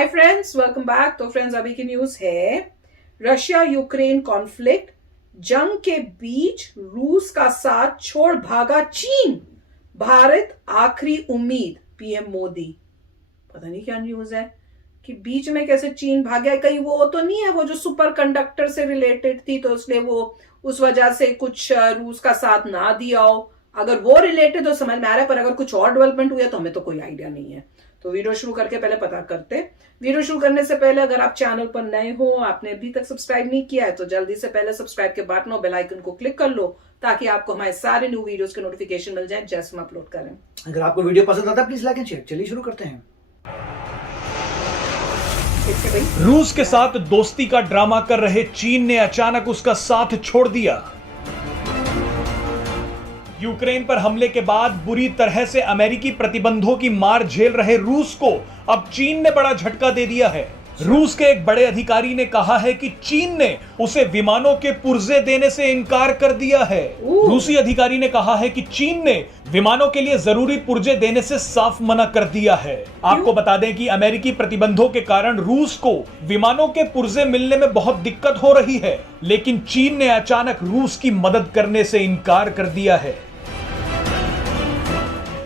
Hi friends, welcome back. तो friends, अभी की न्यूज है रशिया यूक्रेन कॉन्फ्लिक्ट, जंग के बीच रूस का साथ छोड़ भागा चीन, भारत आखिरी उम्मीद, पीएम मोदी। पता नहीं क्या न्यूज है कि बीच में कैसे चीन भाग गया। कहीं वो तो नहीं है वो जो सुपर कंडक्टर से रिलेटेड थी, तो इसलिए वो उस वजह से कुछ रूस का साथ ना दिया हो। अगर वो रिलेटेड तो समझ में आ रहा है, पर अगर कुछ और डेवलपमेंट हुई है तो हमें तो कोई आइडिया नहीं है। तो वीडियो शुरू करके पहले पता करते। वीडियो शुरू करने से पहले अगर आप चैनल पर नए हो, आपने अभी तक सब्सक्राइब नहीं किया है, तो जल्दी से पहले सब्सक्राइब के बटन और बेल आइकन को क्लिक कर लो, ताकि आपको हमारे सारे न्यू वीडियोस के नोटिफिकेशन मिल जाए जैसे हम अपलोड करें। अगर आपको वीडियो पसंद आता है प्लीज लाइक एंड शेयर। चलिए शुरू करते हैं। रूस के साथ दोस्ती का ड्रामा कर रहे चीन ने अचानक उसका साथ छोड़ दिया। यूक्रेन पर हमले के बाद बुरी तरह से अमेरिकी प्रतिबंधों की मार झेल रहे रूस को अब चीन ने बड़ा झटका दे दिया है। रूस के एक बड़े अधिकारी ने कहा है कि चीन ने उसे विमानों के पुर्जे देने से इनकार कर दिया है। रूसी अधिकारी ने कहा है कि चीन ने विमानों के लिए जरूरी पुर्जे देने से साफ मना कर दिया है। आपको बता दें कि अमेरिकी प्रतिबंधों के कारण रूस को विमानों के पुर्जे मिलने में बहुत दिक्कत हो रही है, लेकिन चीन ने अचानक रूस की मदद करने से इनकार कर दिया है।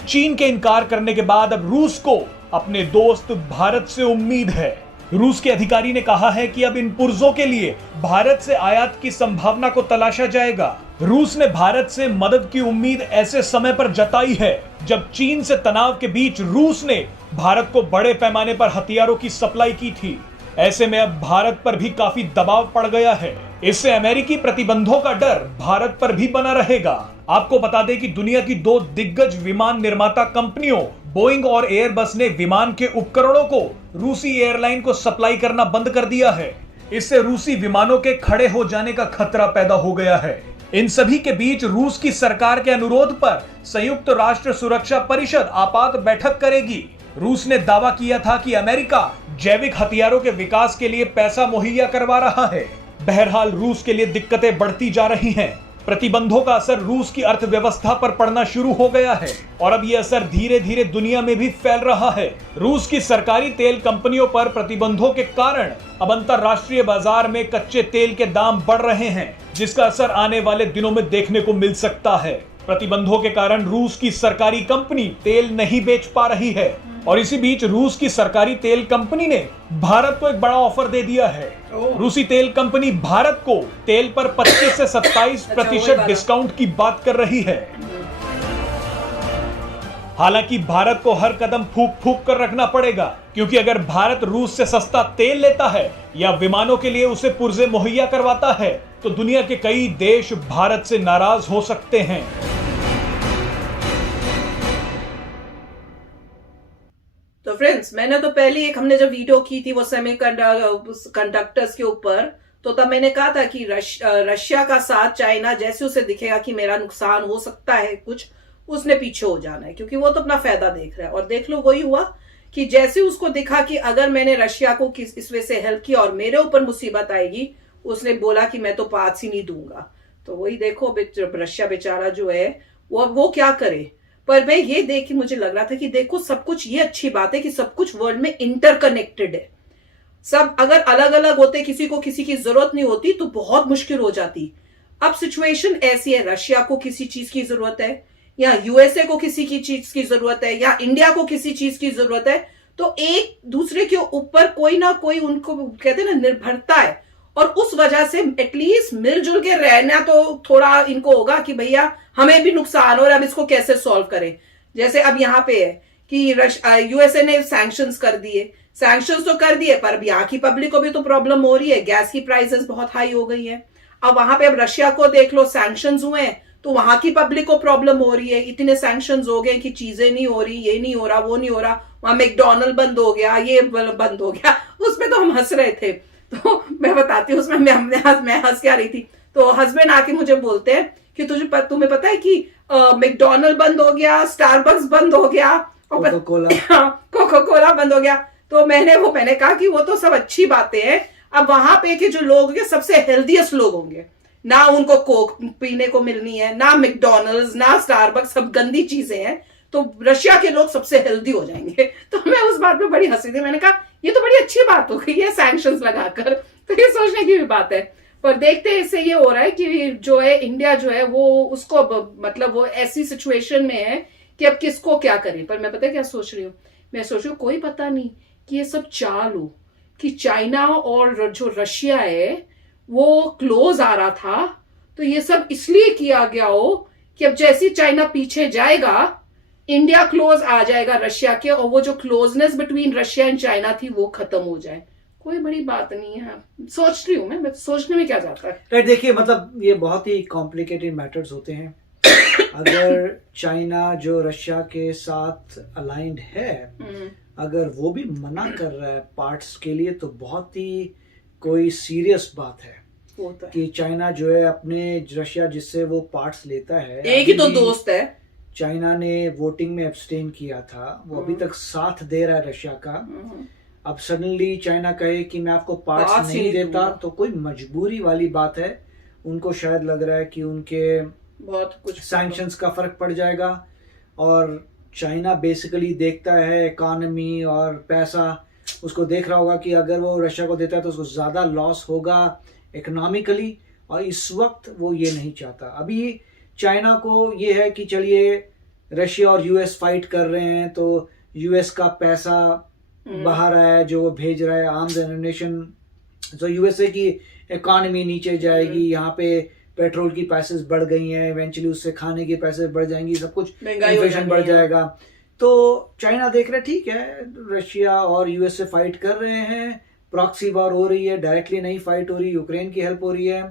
चीन के इनकार करने के बाद अब रूस को अपने दोस्त भारत से उम्मीद है। रूस के अधिकारी ने कहा है कि अब इन पुर्जों के लिए भारत से आयात की संभावना को तलाशा जाएगा। रूस ने भारत से मदद की उम्मीद ऐसे समय पर जताई है जब चीन से तनाव के बीच रूस ने भारत को बड़े पैमाने पर हथियारों की सप्लाई की थी। ऐसे में अब भारत पर भी काफी दबाव पड़ गया है। इससे अमेरिकी प्रतिबंधों का डर भारत पर भी बना रहेगा। आपको बता दें कि दुनिया की दो दिग्गज विमान निर्माता कंपनियों बोइंग और एयरबस ने विमान के उपकरणों को रूसी एयरलाइन को सप्लाई करना बंद कर दिया है। इससे रूसी विमानों के खड़े हो जाने का खतरा पैदा हो गया है। इन सभी के बीच रूस की सरकार के अनुरोध पर संयुक्त राष्ट्र सुरक्षा परिषद आपात बैठक करेगी। रूस ने दावा किया था कि अमेरिका जैविक हथियारों के विकास के लिए पैसा मुहैया करवा रहा है। बहरहाल रूस के लिए दिक्कतें बढ़ती जा रही हैं। प्रतिबंधों का असर रूस की अर्थव्यवस्था पर पड़ना शुरू हो गया है और अब यह असर धीरे धीरे दुनिया में भी फैल रहा है। रूस की सरकारी तेल कंपनियों पर प्रतिबंधों के कारण अब अंतरराष्ट्रीय बाजार में कच्चे तेल के दाम बढ़ रहे हैं, जिसका असर आने वाले दिनों में देखने को मिल सकता है। प्रतिबंधों के कारण रूस की सरकारी कंपनी तेल नहीं बेच पा रही है और इसी बीच रूस की सरकारी तेल कंपनी ने भारत को एक बड़ा ऑफर दे दिया है। रूसी तेल कंपनी भारत को तेल पर 25 से 27% डिस्काउंट की बात कर रही है। हालांकि भारत को हर कदम फूंक फूंक कर रखना पड़ेगा, क्योंकि अगर भारत रूस से सस्ता तेल लेता है या विमानों के लिए उसे पुर्जे मुहैया करवाता है तो दुनिया के कई देश भारत से नाराज हो सकते हैं। तो फ्रेंड्स, मैंने तो पहले हमने जब वीडियो की थी वो सेमी कंडक्टर्स के ऊपर, तो तब मैंने कहा था कि रशिया का साथ चाइना जैसे उसे दिखेगा कि मेरा नुकसान हो सकता है कुछ, उसने पीछे हो जाना है, क्योंकि वो तो अपना फायदा देख रहा है। और देख लो वही हुआ कि जैसे उसको दिखा कि अगर मैंने रशिया को इस वजह से हेल्प किया और मेरे ऊपर मुसीबत आएगी, उसने बोला कि मैं तो पास ही नहीं दूंगा। तो वही देखो रशिया बेचारा जो है वो क्या करे। पर मैं ये देख के मुझे लग रहा था कि देखो सब कुछ, ये अच्छी बात है कि सब कुछ वर्ल्ड में इंटरकनेक्टेड है। सब अगर अलग अलग होते, किसी को किसी की जरूरत नहीं होती, तो बहुत मुश्किल हो जाती। अब सिचुएशन ऐसी है, रशिया को किसी चीज की जरूरत है, या यूएसए को किसी की चीज की जरूरत है, या इंडिया को किसी चीज की जरूरत है, तो एक दूसरे के ऊपर कोई ना कोई, उनको कहते हैं ना, निर्भरता है। और उस वजह से एटलीस्ट मिलजुल के रहना तो थोड़ा इनको होगा कि भैया हमें भी नुकसान हो रहा है, अब इसको कैसे सॉल्व करें। जैसे अब यहाँ पे है कि यूएसए ने सैंक्शंस कर दिए, सैंक्शंस तो कर दिए, पर अब यहाँ की पब्लिक को भी तो प्रॉब्लम हो रही है, गैस की प्राइसेस बहुत हाई हो गई है। अब वहां पे अब रशिया को देख लो, सैंक्शंस हुए हैं तो वहां की पब्लिक को प्रॉब्लम हो रही है। इतने सैंक्शंस हो गए कि चीजें नहीं हो रही, ये नहीं हो रहा, वो नहीं हो रहा, वहां मैकडॉनल्ड बंद हो गया, ये बंद हो गया। उसमें तो हम हंस रहे थे। तो मैं बताती हूँ, उसमें मैं हंस क्या रही थी। तो हस्बैंड आके मुझे बोलते हैं कि तुम्हें पता है कि मैकडॉनल्ड बंद हो गया, स्टारबक्स बंद हो गया, कोका कोला बंद हो गया। तो मैंने कहा कि वो तो सब अच्छी बातें हैं। अब वहां पे के जो लोग होंगे सबसे हेल्दीएस्ट लोग होंगे, ना उनको कोक पीने को मिलनी है, ना मैकडॉनल्ड्स, ना स्टारबक्स, सब गंदी चीजें हैं। तो रशिया के लोग सबसे हेल्दी हो जाएंगे। तो मैं उस बात पे बड़ी हंसी थी, मैंने कहा ये तो बड़ी अच्छी बात हो गई है सैंक्शंस लगाकर, तो ये सोचने की भी बात है। पर देखते हैं इससे ये हो रहा है कि जो है इंडिया जो है वो उसको मतलब वो ऐसी सिचुएशन में है कि अब किसको क्या करें। पर मैं पता है क्या सोच रही हूँ, मैं सोच रही हूँ कोई पता नहीं कि ये सब चाल हो कि चाइना और जो रशिया है वो क्लोज आ रहा था, तो ये सब इसलिए किया गया हो कि अब जैसी चाइना पीछे जाएगा इंडिया क्लोज आ जाएगा रशिया के, और वो जो closeness between Russia and China थी वो खत्म हो जाए। कोई बड़ी बात नहीं है, सोच रही हूँ मैं सोचने में क्या जाता है। राइट, देखिए मतलब ये बहुत ही कॉम्प्लिकेटेड मैटर्स होते हैं। अगर चाइना जो रशिया के साथ अलाइंड है, अगर वो भी मना कर रहा है पार्ट्स के लिए, तो बहुत ही कोई सीरियस बात है कि चाइना जो है अपने रशिया जिससे वो पार्ट्स लेता है, एक ही तो दोस्त है। चाइना ने वोटिंग में एब्सटेन किया था, वो अभी तक साथ दे रहा है रशिया का। अब सडनली चाइना कहे कि मैं आपको पार्ट्स नहीं देता, तो कोई मजबूरी वाली बात है। उनको शायद लग रहा है कि उनके बहुत कुछ सैंक्शंस का फर्क पड़ जाएगा, और चाइना बेसिकली देखता है इकोनॉमी और पैसा, उसको देख रहा होगा कि अगर वो रशिया को देता है तो उसको ज्यादा लॉस होगा इकोनॉमिकली, और इस वक्त वो ये नहीं चाहता। अभी चाइना को ये है कि चलिए रशिया और यूएस फाइट कर रहे हैं, तो यूएस का पैसा बाहर आया जो वो भेज रहा है आर्म्स एम्युनिशन, तो यूएसए की इकोनॉमी नीचे जाएगी, यहाँ पे पेट्रोल की प्राइसेस बढ़ गई हैं, इवेंचुअली उससे खाने की पैसे बढ़ जाएंगी, सब कुछ इन्फ्लेशन बढ़ जाएगा। तो चाइना देख रहा है ठीक है रशिया और यूएस से फाइट कर रहे हैं, प्रॉक्सी वॉर हो रही है, डायरेक्टली नहीं फाइट हो रही, यूक्रेन की हेल्प हो रही है,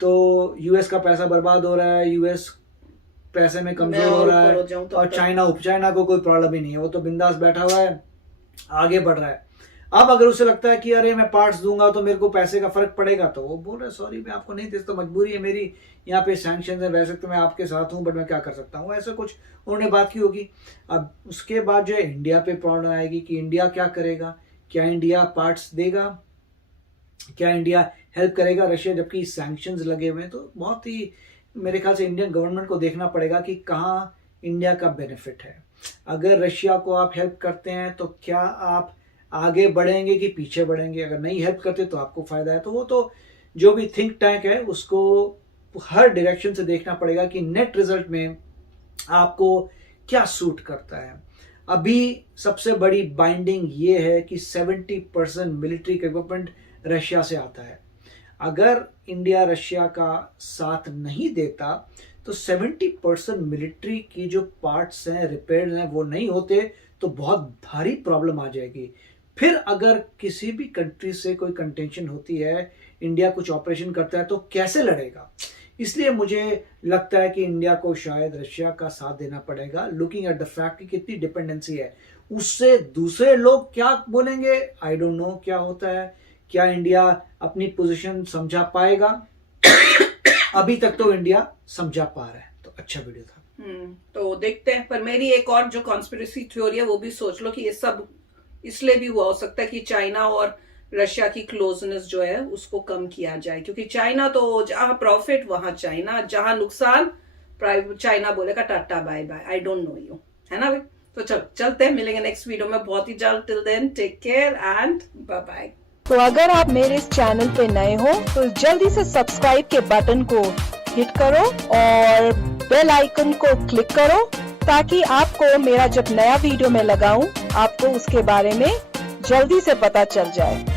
तो यूएस का पैसा बर्बाद हो रहा है, यूएस पैसे में कमजोर हो रहा है, और चाइना को कोई प्रॉब्लम ही नहीं है, वो तो बिंदास बैठा हुआ है, आगे बढ़ रहा है। अब अगर उसे लगता है कि अरे मैं पार्ट्स दूंगा तो मेरे को पैसे का फर्क पड़ेगा, तो वो बोल रहा है सॉरी मैं आपको नहीं दे सकता, मजबूरी है मेरी, यहाँ पे सैंक्शन है, वैसे तो मैं आपके साथ हूँ बट मैं क्या कर सकता हूँ, ऐसा कुछ उन्होंने बात की होगी। अब उसके बाद जो है इंडिया पे प्रॉब्लम आएगी कि इंडिया क्या करेगा, क्या इंडिया पार्ट्स देगा, क्या इंडिया हेल्प करेगा रशिया, जबकि सैंक्शंस लगे हुए हैं। तो बहुत ही मेरे ख्याल से इंडियन गवर्नमेंट को देखना पड़ेगा कि कहाँ इंडिया का बेनिफिट है। अगर रशिया को आप हेल्प करते हैं तो क्या आप आगे बढ़ेंगे कि पीछे बढ़ेंगे, अगर नहीं हेल्प करते तो आपको फायदा है। तो वो तो जो भी थिंक टैंक है उसको हर डायरेक्शन से देखना पड़ेगा कि नेट रिजल्ट में आपको क्या सूट करता है। अभी सबसे बड़ी बाइंडिंग ये है कि 70% मिलिट्री इक्विपमेंट रशिया से आता है। अगर इंडिया रशिया का साथ नहीं देता तो 70% मिलिट्री की जो पार्ट्स हैं, रिपेयर्स हैं, वो नहीं होते तो बहुत भारी प्रॉब्लम आ जाएगी। फिर अगर किसी भी कंट्री से कोई कंटेंशन होती है, इंडिया कुछ ऑपरेशन करता है, तो कैसे लड़ेगा। इसलिए मुझे लगता है कि इंडिया को शायद रशिया का साथ देना पड़ेगा, लुकिंग एट द फैक्ट कि कितनी डिपेंडेंसी है उससे। दूसरे लोग क्या बोलेंगे आई डोंट नो क्या होता है, क्या इंडिया अपनी पोजीशन समझा पाएगा। अभी तक तो इंडिया समझा पा रहा है। तो अच्छा वीडियो था, तो देखते हैं। पर मेरी एक और जो कॉन्स्पिरेसी थ्योरी है वो भी सोच लो कि ये सब इसलिए भी हुआ हो सकता है कि चाइना और रशिया की क्लोजनेस जो है उसको कम किया जाए, क्योंकि चाइना तो जहां प्रॉफिट वहां चाइना, जहां नुकसान चाइना बोलेगा tata bye bye, I don't know you, है ना भाई। तो चलते हैं, मिलेंगे नेक्स्ट वीडियो में बहुत ही जल्द। Till then take care and bye bye. तो अगर आप मेरे इस चैनल पे नए हो तो जल्दी से सब्सक्राइब के बटन को हिट करो और बेल आइकन को क्लिक करो, ताकि आपको मेरा जब नया वीडियो मैं लगाऊं आपको उसके बारे में जल्दी से पता चल जाए।